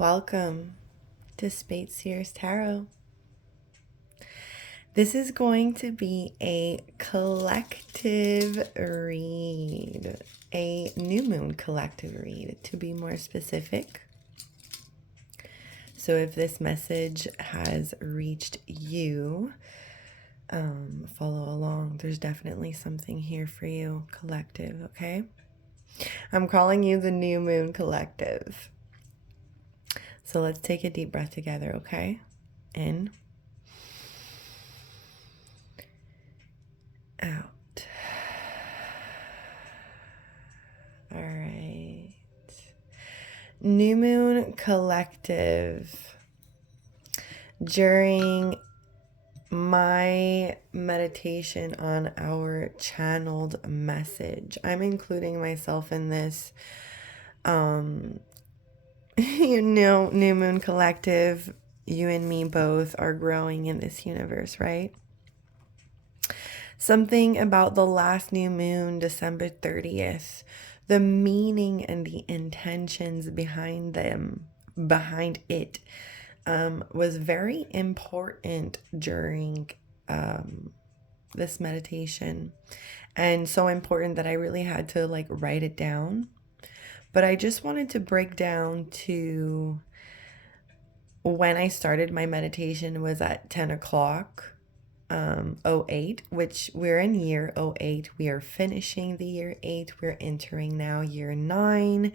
Welcome to Speight Seer's Tarot. This is going to be a collective read, a new moon collective read, to be more specific. So if this message has reached you, follow along. There's definitely something here for you, collective, okay? I'm calling you the new moon collective. So let's take a deep breath together, okay? In. Out. All right. New Moon Collective. During my meditation on our channeled message, I'm including myself in this, New Moon Collective. You and me both are growing in this universe, right? Something about the last new moon, December 30th, the meaning and the intentions behind it, was very important during this meditation. And so important that I really had to write it down. But I just wanted to break down to when I started my meditation was at 10 o'clock. 08, which we're in year 08. We are finishing the year 8. We're entering now year 9.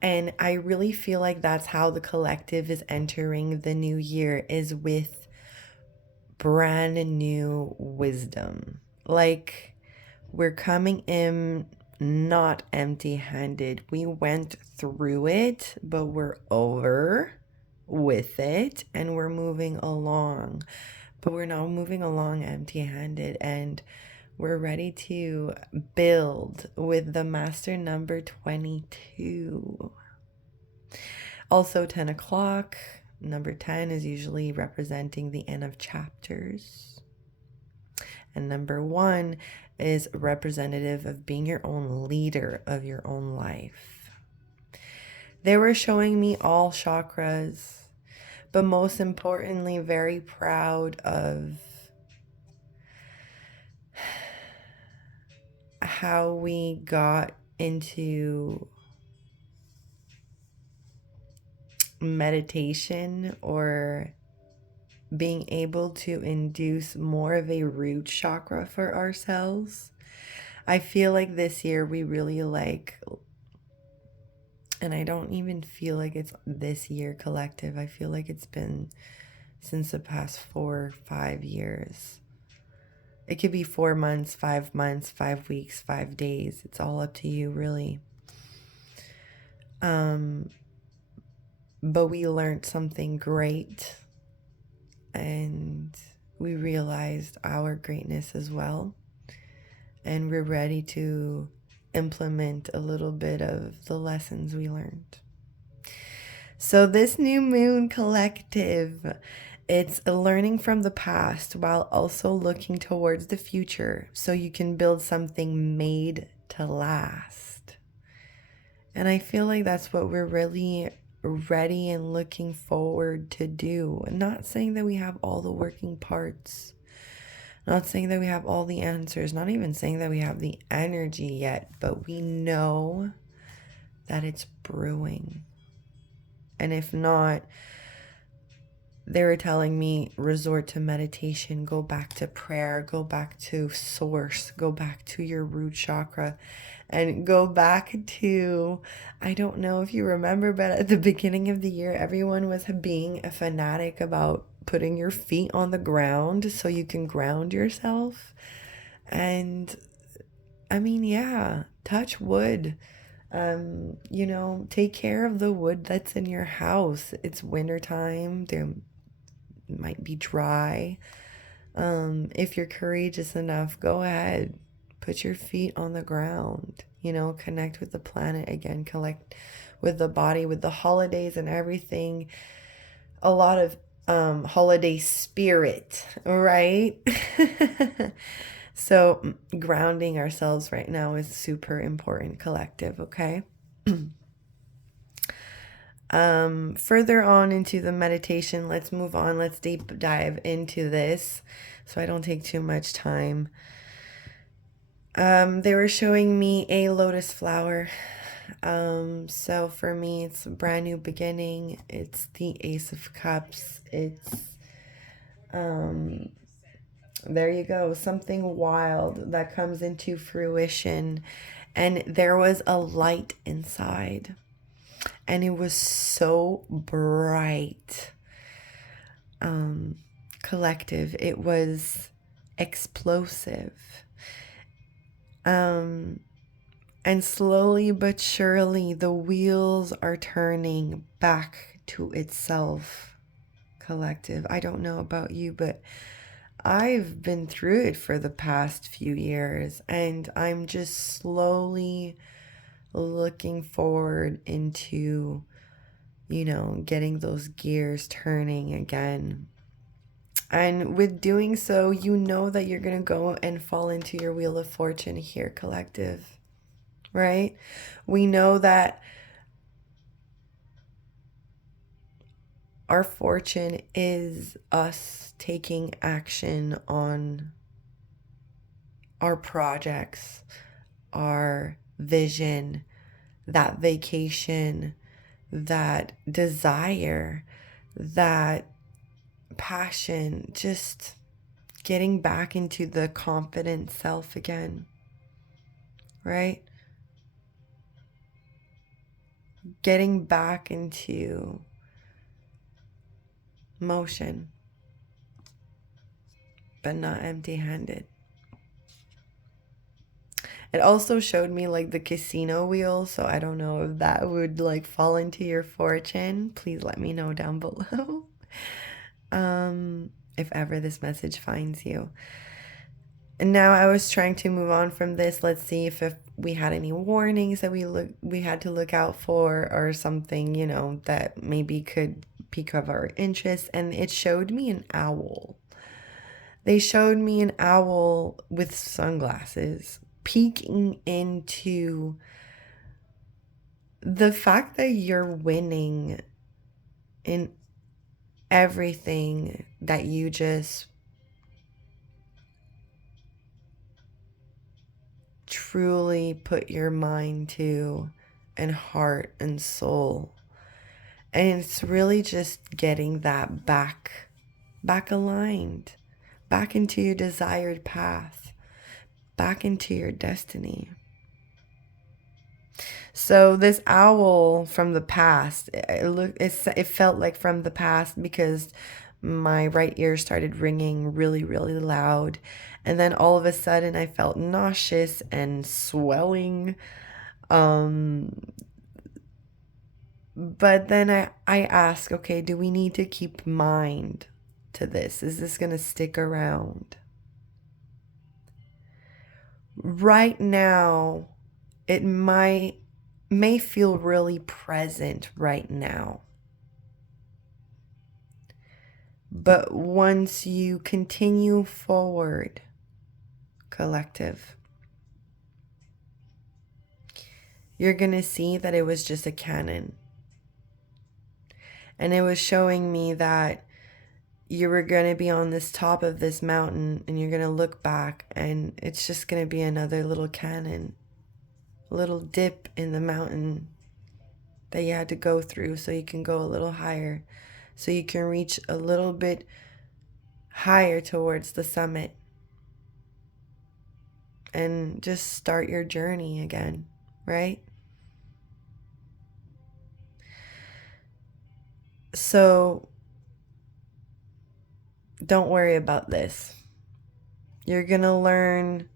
And I really feel like that's how the collective is entering the new year, is with brand new wisdom. Like, we're coming in not empty-handed. We went through it, but we're over with it and we're moving along. But we're now moving along empty-handed, and we're ready to build with the master number 22. Also 10 o'clock, number 10 is usually representing the end of chapters. And number 1 is representative of being your own leader of your own life. They were showing me all chakras, but most importantly, very proud of how we got into meditation, or being able to induce more of a root chakra for ourselves. I feel like this year we really and I don't even feel like it's this year collective. I feel like it's been since the past 4 or 5 years. It could be 4 months, 5 months, 5 weeks, 5 days. It's all up to you, really. But we learned something great, and we realized our greatness as well. And we're ready to implement a little bit of the lessons we learned. So this new moon collective, it's learning from the past while also looking towards the future, so you can build something made to last. And I feel like that's what we're really ready and looking forward to do. I'm not saying that we have all the working parts. Not saying that we have all the answers, not even saying that we have the energy yet, but we know that it's brewing. And if not, they were telling me resort to meditation, go back to prayer, go back to source, go back to your root chakra, and go back to, I don't know if you remember, but at the beginning of the year, everyone was being a fanatic about putting your feet on the ground so you can ground yourself. And I mean, yeah, touch wood. Take care of the wood that's in your house. It's wintertime. There might be dry. If you're courageous enough, go ahead. Put your feet on the ground. Connect with the planet again. Connect with the body, with the holidays and everything. A lot of holiday spirit, right? So grounding ourselves right now is super important, collective, okay? Further on into the meditation, let's move on. Let's deep dive into this so I don't take too much time. They were showing me a lotus flower. So for me, it's a brand new beginning. It's the Ace of Cups. It's, there you go, something wild that comes into fruition. And there was a light inside. And it was so bright. Collective. It was explosive. And slowly but surely, the wheels are turning back to itself. Collective. I don't know about you, but I've been through it for the past few years, and I'm just slowly looking forward into, getting those gears turning again. And with doing so, you know that you're going to go and fall into your wheel of fortune here, collective, right? We know that our fortune is us taking action on our projects, our vision, that vacation, that desire, that passion, just getting back into the confident self again, right? Getting back into motion, but not empty-handed. It also showed me like the casino wheel, so I don't know if that would like fall into your fortune. Please let me know down below. If ever this message finds you. And now I was trying to move on from this. Let's see if we had any warnings that we had to look out for, or something, that maybe could pique up our interest. And it showed me an owl. They showed me an owl with sunglasses peeking into the fact that you're winning in everything that you just truly put your mind to, and heart and soul. And it's really just getting that back aligned, back into your desired path, back into your destiny. So this owl from the past, it felt like from the past, because my right ear started ringing really, really loud. And then all of a sudden I felt nauseous and swelling. But then I ask, okay, do we need to keep mind to this? Is this going to stick around? Right now, it may feel really present right now. But once you continue forward, collective, you're going to see that it was just a cannon. And it was showing me that you were going to be on this top of this mountain, and you're going to look back, and it's just going to be another little cannon, a little dip in the mountain that you had to go through so you can go a little higher, so you can reach a little bit higher towards the summit and just start your journey again, right? So don't worry about this. You're gonna learn.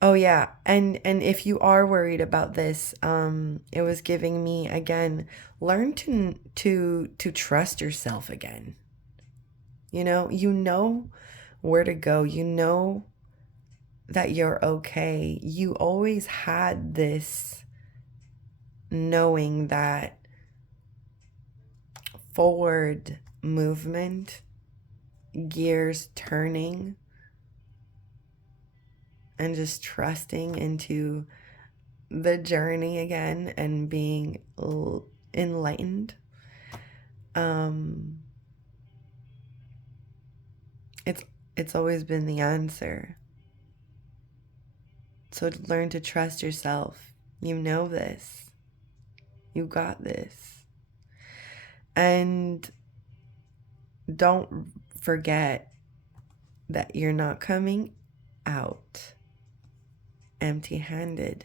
Oh yeah, and if you are worried about this, it was giving me again, learn to trust yourself again. You know where to go. You know that you're okay. You always had this knowing that forward movement, gears turning, and just trusting into the journey again, and being enlightened. It's always been the answer. So learn to trust yourself. You know this. You got this. And don't forget that you're not coming out empty-handed.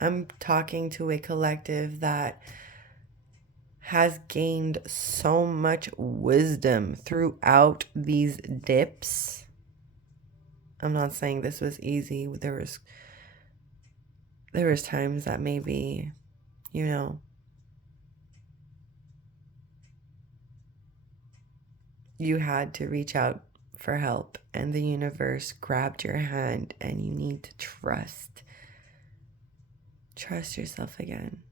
I'm talking to a collective that has gained so much wisdom throughout these dips. I'm not saying this was easy. There was times that maybe, you had to reach out for help and the universe grabbed your hand, and you need to trust yourself again.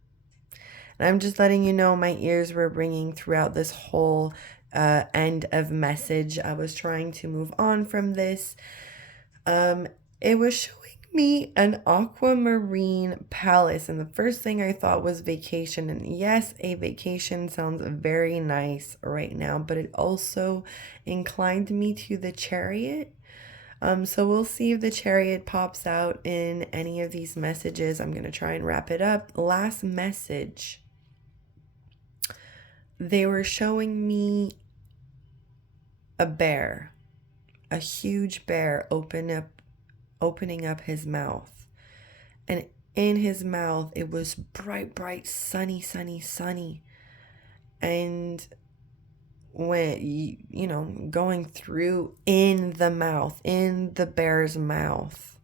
And I'm just letting you know my ears were ringing throughout this whole end of message. I was trying to move on from this. It was showing me an aquamarine palace, and the first thing I thought was vacation. And yes, a vacation sounds very nice right now, but it also inclined me to the Chariot. So we'll see if the Chariot pops out in any of these messages. I'm going to try and wrap it up. Last message. They were showing me a bear, a huge bear opening up his mouth. And in his mouth, it was bright, sunny. And when, going through in the bear's mouth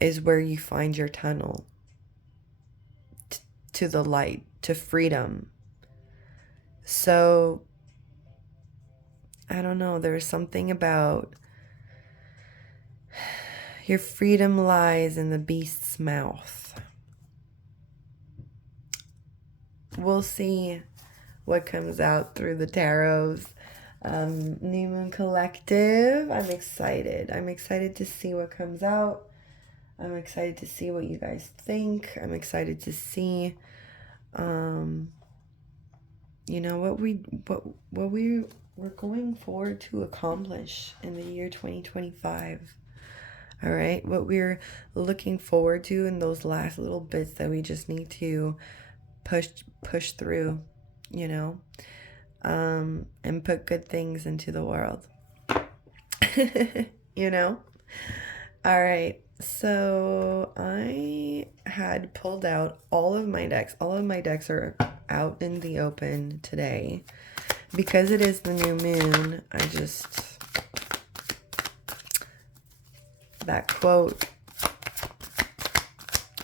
is where you find your tunnel to the light, to freedom. So, I don't know, there's something about your freedom lies in the beast's mouth. We'll see what comes out through the tarots. New Moon Collective, I'm excited. I'm excited to see what comes out. I'm excited to see what you guys think. I'm excited to see what we're going forward to accomplish in the year 2025. All right, what we're looking forward to in those last little bits that we just need to push through, and put good things into the world. All right, so I had pulled out all of my decks. All of my decks are out in the open today. Because it is the new moon, that quote,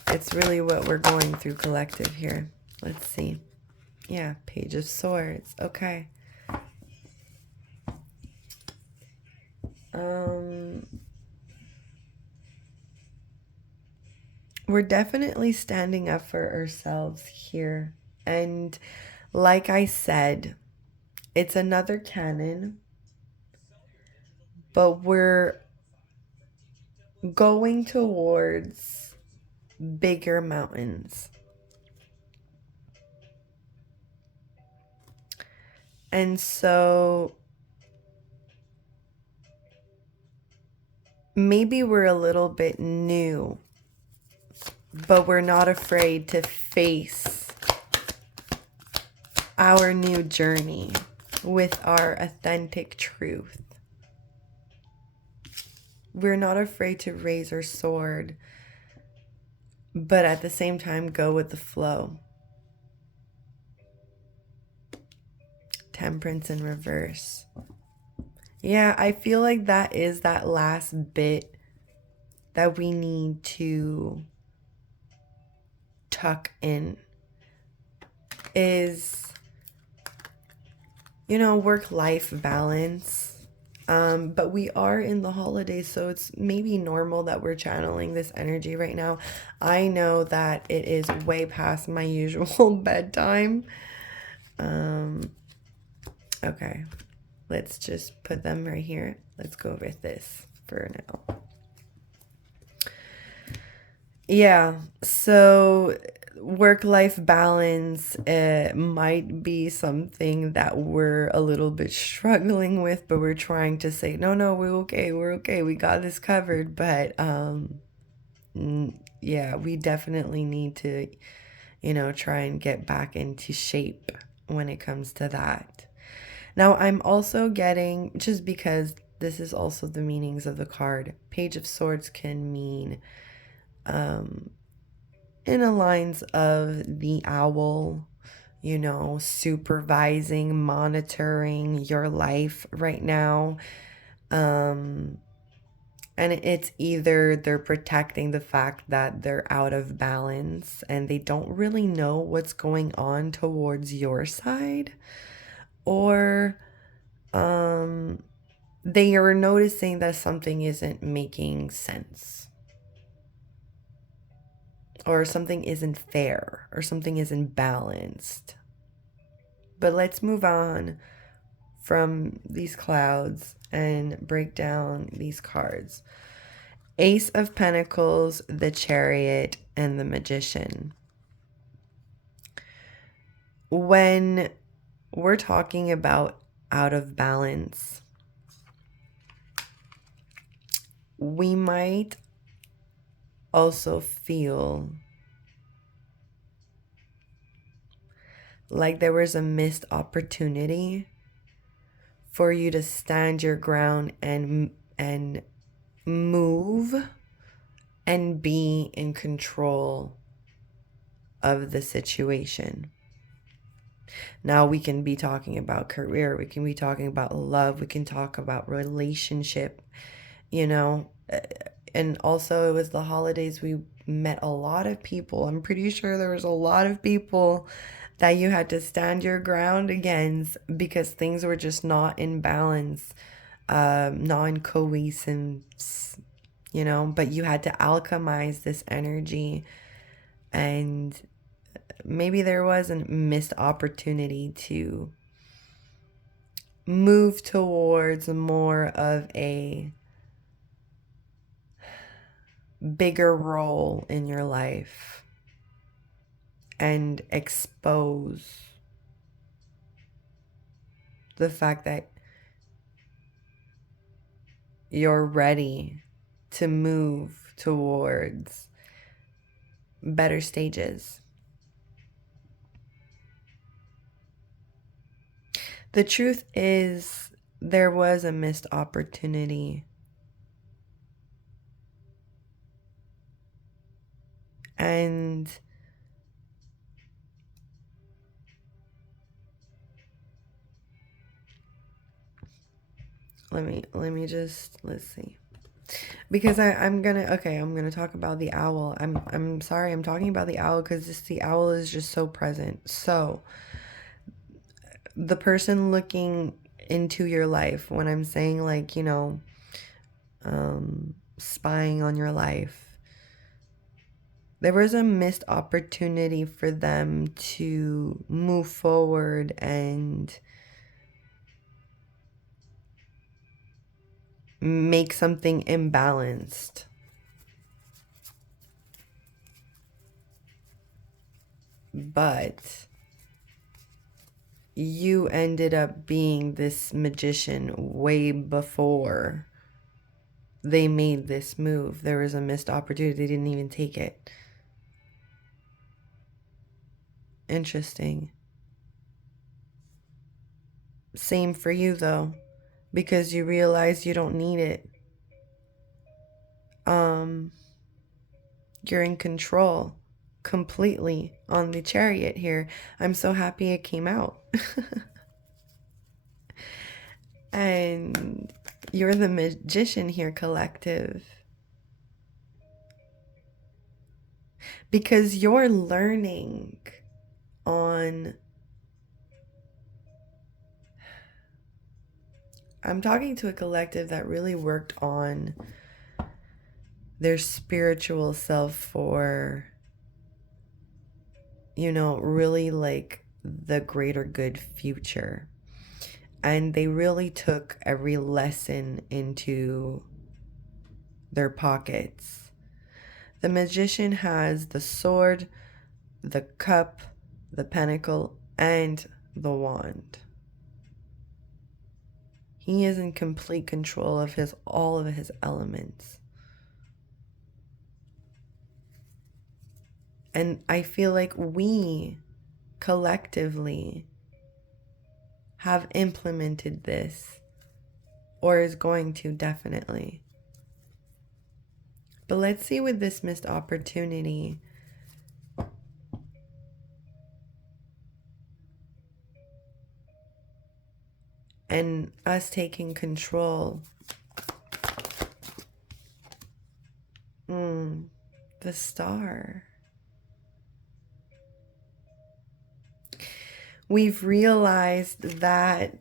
it's really what we're going through collective here. Let's see. Yeah, Page of Swords. Okay. We're definitely standing up for ourselves here. And like I said, it's another canon, but we're going towards bigger mountains. And so maybe we're a little bit new, but we're not afraid to face our new journey with our authentic truth. We're not afraid to raise our sword, but at the same time go with the flow. Temperance in reverse. Yeah, I feel like that is that last bit that we need to tuck in is, work-life balance. But we are in the holidays, so it's maybe normal that we're channeling this energy right now. I know that it is way past my usual bedtime. Okay, let's just put them right here. Let's go with this for now. Yeah, so work-life balance might be something that we're a little bit struggling with, but we're trying to say, no, no, we're okay, we got this covered. But yeah, we definitely need to, try and get back into shape when it comes to that. Now, I'm also getting, just because this is also the meanings of the card, Page of Swords can mean in the lines of the owl, supervising, monitoring your life right now. And it's either they're protecting the fact that they're out of balance and they don't really know what's going on towards your side, or they are noticing that something isn't making sense, or something isn't fair, or something isn't balanced. But let's move on from these clouds and break down these cards. Ace of Pentacles, the Chariot, and the Magician. When we're talking about out of balance, we might also feel like there was a missed opportunity for you to stand your ground and move and be in control of the situation. Now we can be talking about career, we can be talking about love, we can talk about relationship, and also it was the holidays. We met a lot of people. I'm pretty sure there was a lot of people that you had to stand your ground against because things were just not in balance, not in cohesiveness, but you had to alchemize this energy, and maybe there was a missed opportunity to move towards more of a bigger role in your life and expose the fact that you're ready to move towards better stages. The truth is, there was a missed opportunity. And let's see. Because I'm gonna talk about the owl. I'm sorry, I'm talking about the owl because the owl is just so present. So the person looking into your life, when I'm saying like, spying on your life, there was a missed opportunity for them to move forward and make something imbalanced. But you ended up being this magician way before they made this move. There was a missed opportunity. They didn't even take it. Interesting. Same for you though, because you realize you don't need it. You're in control completely on the Chariot here. I'm so happy it came out. And you're the Magician here, collective. Because you're learning on... I'm talking to a collective that really worked on their spiritual self for, really like the greater good future. And they really took every lesson into their pockets. The Magician has the sword, the cup, the pentacle, and the wand. He is in complete control of all of his elements. And I feel like we collectively have implemented this, or is going to, definitely. But let's see with this missed opportunity. And us taking control. The Star. We've realized that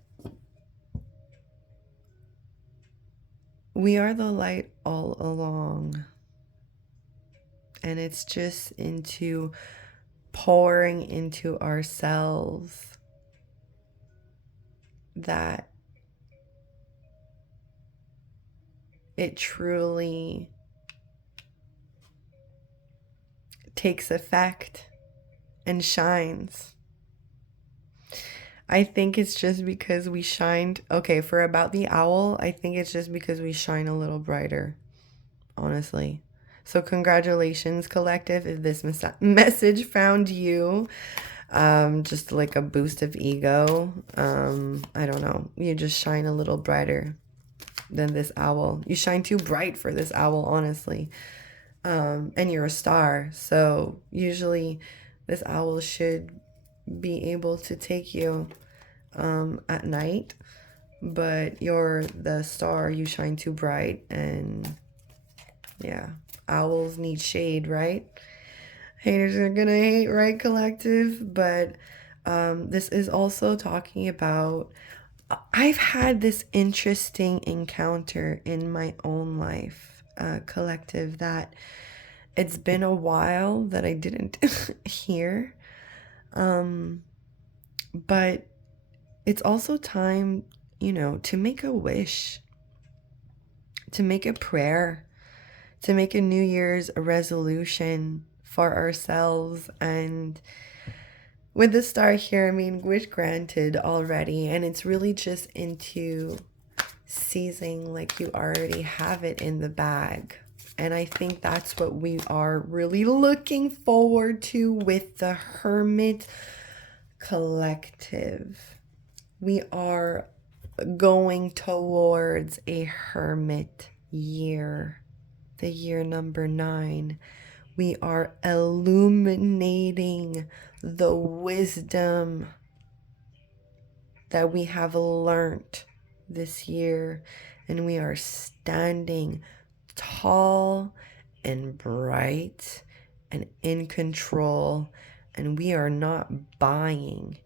we are the light all along. And it's just into pouring into ourselves that it truly takes effect and shines. I think it's just because we shined. Okay, for about the owl, I think it's just because we shine a little brighter, honestly. So congratulations, collective, if this message found you. Just like a boost of ego. I don't know. You just shine a little brighter than this owl. You shine too bright for this owl, honestly. And you're a star. So usually this owl should be able to take you at night. But you're the star. You shine too bright. And yeah, owls need shade, right? Haters are gonna hate, right, collective? But this is also talking about, I've had this interesting encounter in my own life, collective, that it's been a while that I didn't hear. But it's also time, to make a wish, to make a prayer, to make a New Year's resolution for ourselves. And with the star here, I mean, wish granted already. And it's really just into seizing like you already have it in the bag. And I think that's what we are really looking forward to with the Hermit Collective. We are going towards a Hermit year, the year number 9. We are illuminating the wisdom that we have learned this year, and we are standing tall and bright and in control, and we are not buying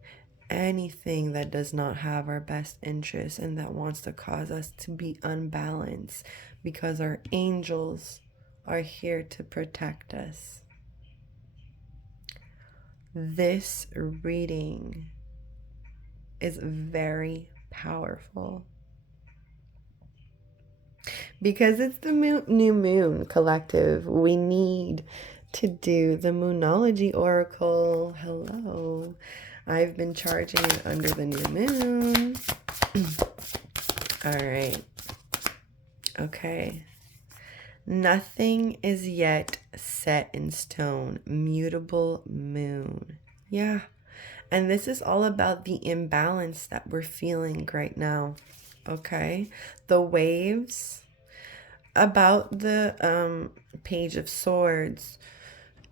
anything that does not have our best interest and that wants to cause us to be unbalanced, because our angels are here to protect us. This reading is very powerful because it's the new moon, collective. We need to do the Moonology Oracle. Hello. I've been charging it under the new moon. All right. Okay. Nothing is yet set in stone. Mutable moon. Yeah. And this is all about the imbalance that we're feeling right now. Okay. The waves. About the Page of Swords.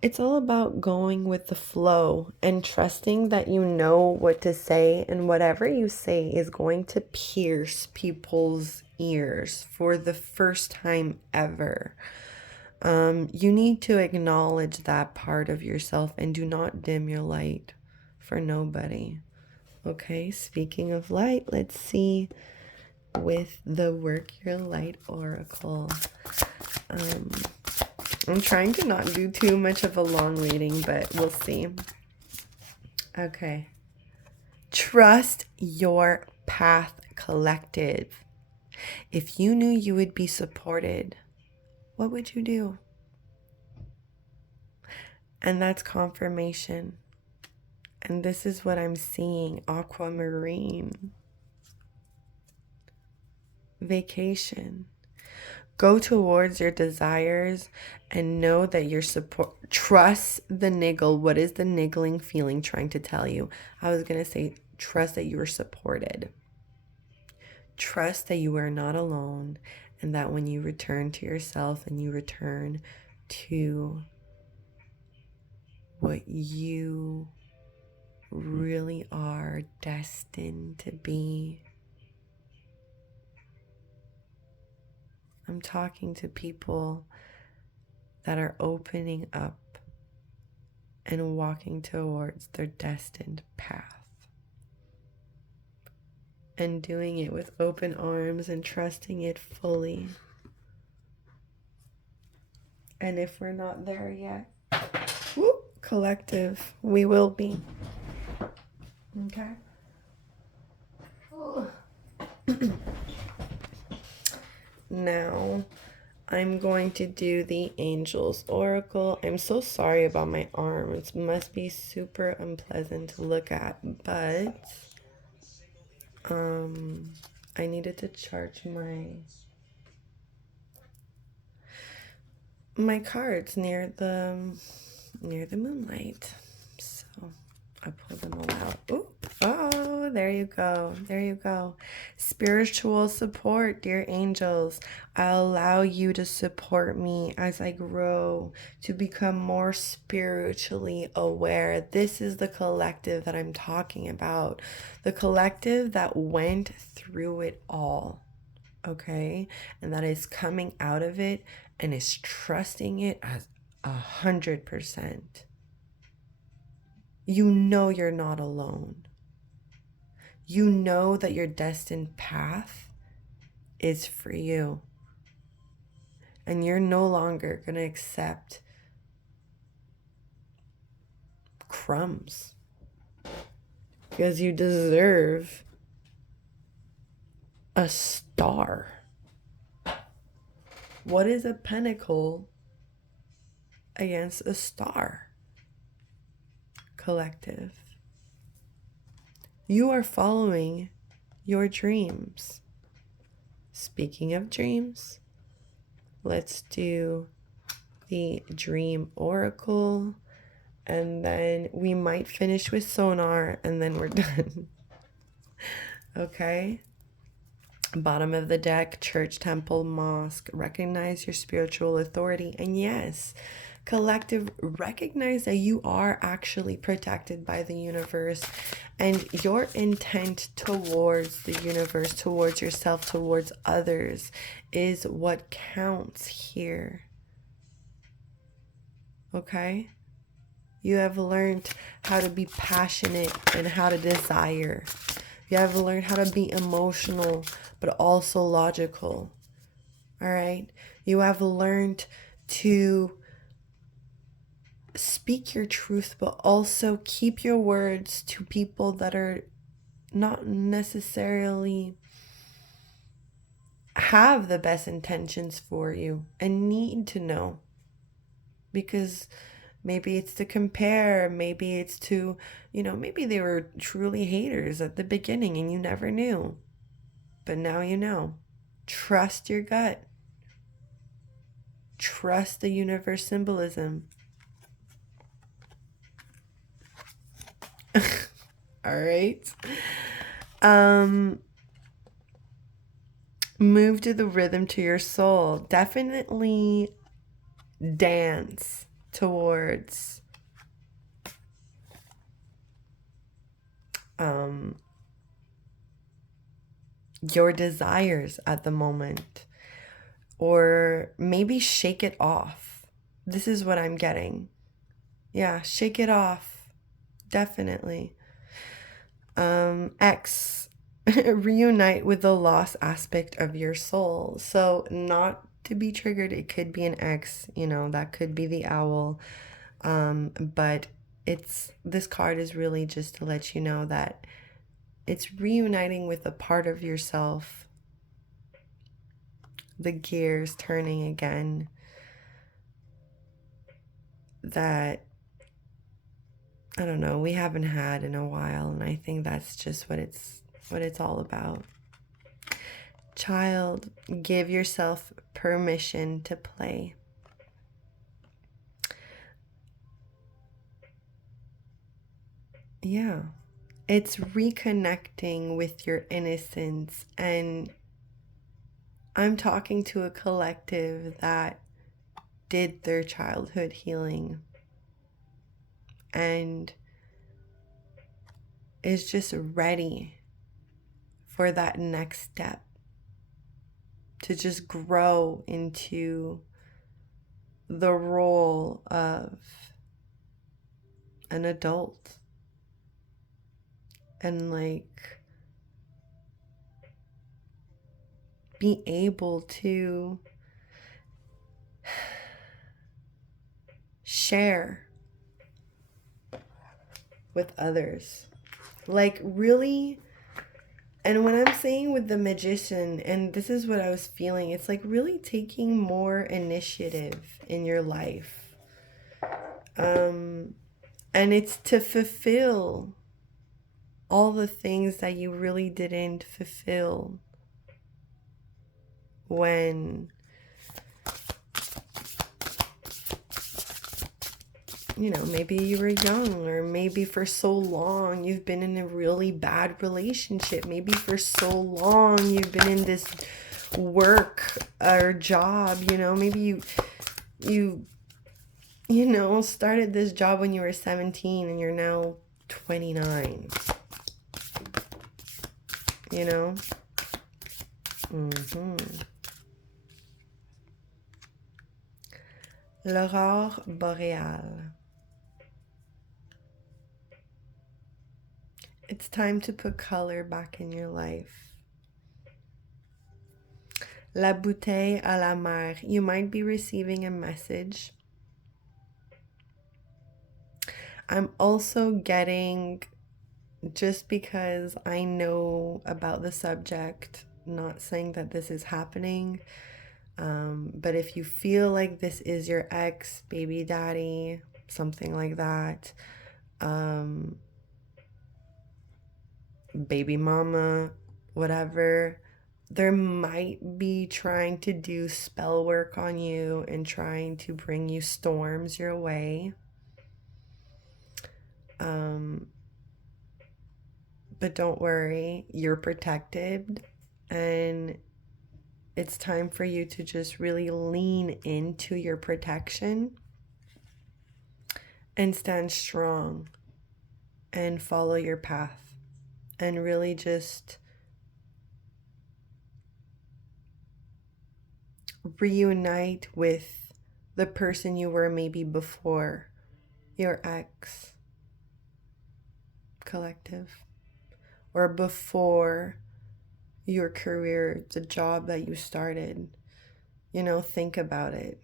It's all about going with the flow and trusting that you know what to say, and whatever you say is going to pierce people's ears for the first time ever. You need to acknowledge that part of yourself and do not dim your light for nobody. Okay, speaking of light, let's see with the Work Your Light Oracle. I'm trying to not do too much of a long reading, but we'll see. Okay. Trust your path, collective. If you knew you would be supported, what would you do? And that's confirmation. And this is what I'm seeing. Aquamarine. Vacation. Go towards your desires and know that you're support. Trust the niggle. What is the niggling feeling trying to tell you? I was going to say, trust that you are supported. Trust that you are not alone, and that when you return to yourself and you return to what you really are destined to be. I'm talking to people that are opening up and walking towards their destined path. And doing it with open arms and trusting it fully. And if we're not there yet, collective, we will be. Okay? Now, I'm going to do the Angels Oracle. I'm so sorry about my arm. It must be super unpleasant to look at, but I needed to charge my cards near the moonlight. So I pulled them all out. Ooh. Oh, there you go. There you go. Spiritual support, dear angels. I allow you to support me as I grow to become more spiritually aware. This is the collective that I'm talking about. The collective that went through it all. Okay? And that is coming out of it and is trusting it as 100%. You know you're not alone. You know that your destined path is for you. And you're no longer going to accept crumbs. Because you deserve a star. What is a pentacle against a star? Collective. You are following your dreams. Speaking of dreams, let's do the Dream Oracle, and then we might finish with sonar, and then we're done. Okay? Bottom of the deck, church, temple, mosque. Recognize your spiritual authority. And yes, collective, recognize that you are actually protected by the universe, and your intent towards the universe, towards yourself, towards others is what counts here. Okay? You have learned how to be passionate and how to desire. You have learned how to be emotional, but also logical. All right? You have learned to speak your truth, but also keep your words to people that are not necessarily have the best intentions for you and need to know. Because maybe it's to compare, maybe it's to, maybe they were truly haters at the beginning and you never knew. But now you know. Trust your gut. Trust the universe symbolism. All right. Move to the rhythm to your soul. Definitely dance towards your desires at the moment, or maybe shake it off. This is what I'm getting. Yeah, shake it off. Definitely. X, reunite with the lost aspect of your soul. So not to be triggered, it could be an X, that could be the owl. But this card is really just to let you know that it's reuniting with a part of yourself. The gears turning again. That I don't know, we haven't had in a while, and I think that's just what it's all about. Child, give yourself permission to play. Yeah. It's reconnecting with your innocence, and I'm talking to a collective that did their childhood healing and is just ready for that next step to just grow into the role of an adult and like be able to share with others. Like really, and when I'm saying with the magician, and this is what I was feeling, it's like really taking more initiative in your life. And it's to fulfill all the things that you really didn't fulfill when, you know, maybe you were young, or maybe for so long you've been in a really bad relationship. Maybe for so long you've been in this work or job, you know, maybe you know, started this job when you were 17 and you're now 29. You know? L'aurore boréale. It's time to put color back in your life. La bouteille à la mer. You might be receiving a message. I'm also getting, just because I know about the subject, not saying that this is happening, but if you feel like this is your ex, baby daddy, something like that, baby mama, whatever, there might be trying to do spell work on you and trying to bring you storms your way. But don't worry, you're protected, and it's time for you to just really lean into your protection and stand strong and follow your path and really just reunite with the person you were maybe before your ex, collective, or before your career, the job that you started. You know, think about it.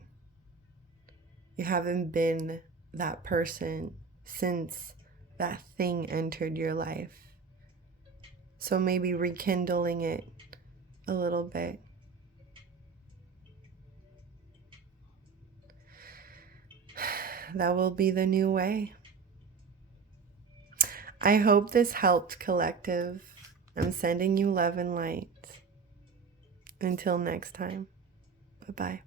You haven't been that person since that thing entered your life. So maybe rekindling it a little bit. That will be the new way. I hope this helped, collective. I'm sending you love and light. Until next time. Bye-bye.